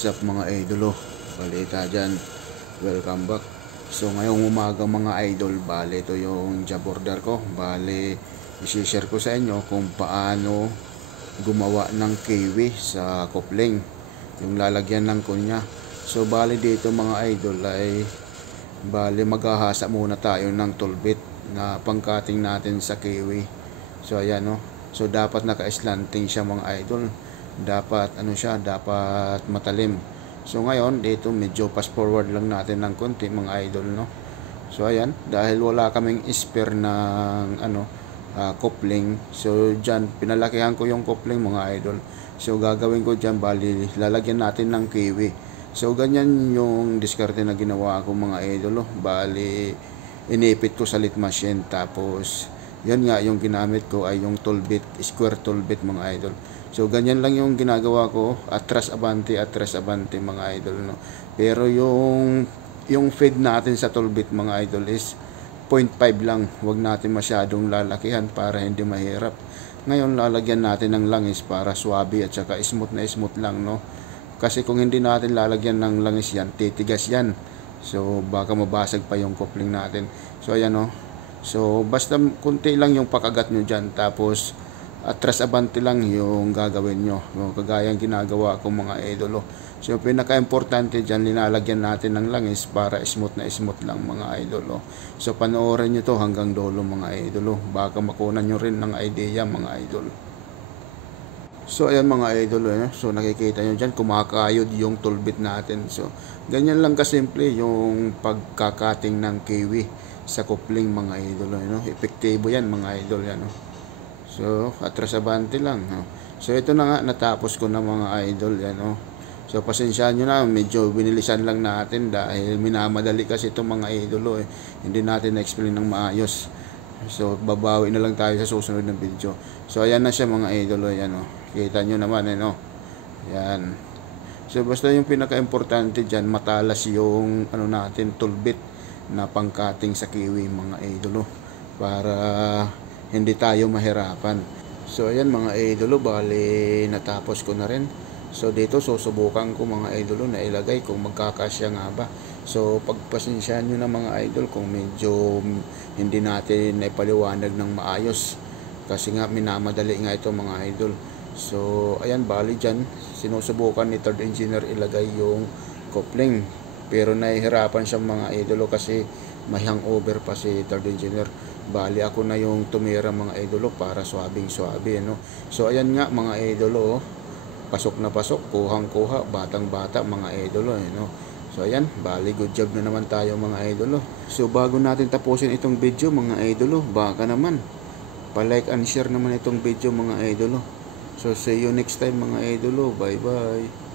What's up mga idolo? Balita dyan. Welcome back. So ngayong umaga mga idol, bale ito yung job order ko. Bale, isi-share ko sa inyo kung paano gumawa ng kiwi sa kopling. Yung lalagyan ng kunya. So bale dito mga idol ay bale maghahasa muna tayo ng toolbit na pangkating natin sa kiwi. So ayan no. So dapat naka-slanting siya mga idol. Dapat dapat matalim. So ngayon dito medyo fast forward lang natin ng konti mga idol no. So ayan, dahil wala kaming spare ng coupling, so diyan pinalakihan ko yung coupling mga idol. So gagawin ko diyan, bali lalagyan natin ng kiwi. So ganyan yung diskarte na ginawa ko mga idol. Bali inipit ko sa lit machine, tapos yan nga yung ginamit ko ay yung tool bit, square tool bit mga idol. So ganyan lang yung ginagawa ko, atras abante mga idol no. Pero yung feed natin sa tool bit mga idol is 0.5 lang. Huwag natin masyadong lalakihan para hindi mahirap. Ngayon lalagyan natin ng langis para swabe at saka smooth na smooth lang no. Kasi kung hindi natin lalagyan ng langis yan, titigas yan. So baka mabasag pa yung coupling natin. So ayan no. So basta kunti lang yung pakagat nyo dyan, tapos atras abante lang yung gagawin nyo, kagaya ng ginagawa ko mga idolo. So pinaka-importante dyan, linalagyan natin ng langis para smooth na smooth lang mga idolo. So panoorin nyo to hanggang dulo mga idolo, baka makunan nyo rin ng idea mga idol. So ayan mga idol, so nakikita nyo dyan, kumakayod yung toolbit natin. So ganyan lang kasimple yung pagkakating ng kiwi sa coupling mga idol. Epektibo yan mga idol yan. So atras abante lang. So ito na nga, natapos ko na mga idol yan. So pasensyahan nyo na, medyo binilisan lang natin dahil minamadali kasi ito mga idol. Hindi natin na-explain ng maayos. So babawi na lang tayo sa susunod ng video. So ayan na siya mga idol. Yan, kita nyo naman yan. So basta yung pinaka-importante dyan, matalas yung natin toolbit na pangkating sa kiwi mga idolo, para hindi tayo mahirapan. So ayan mga idolo, bali natapos ko na rin. So dito susubukan ko mga idolo na ilagay kung magkakasya nga ba. So pagpasensyahan nyo na mga idol kung medyo hindi natin naipaliwanag ng maayos, kasi nga minamadali nga ito mga idol. So ayan, bali dyan sinusubukan ni third engineer ilagay yung coupling, pero nahihirapan siya mga idolo kasi may hangover pa si third engineer. Bali ako na yung tumira mga idolo para swabing swabe no. So ayan nga mga idolo, pasok na pasok, kuhang kuha, batang bata mga idolo no. So ayan, bali good job na naman tayo mga idolo. So bago natin tapusin itong video mga idolo, baka naman pa-like and share naman itong video mga idolo. So see you next time mga idolo, bye bye.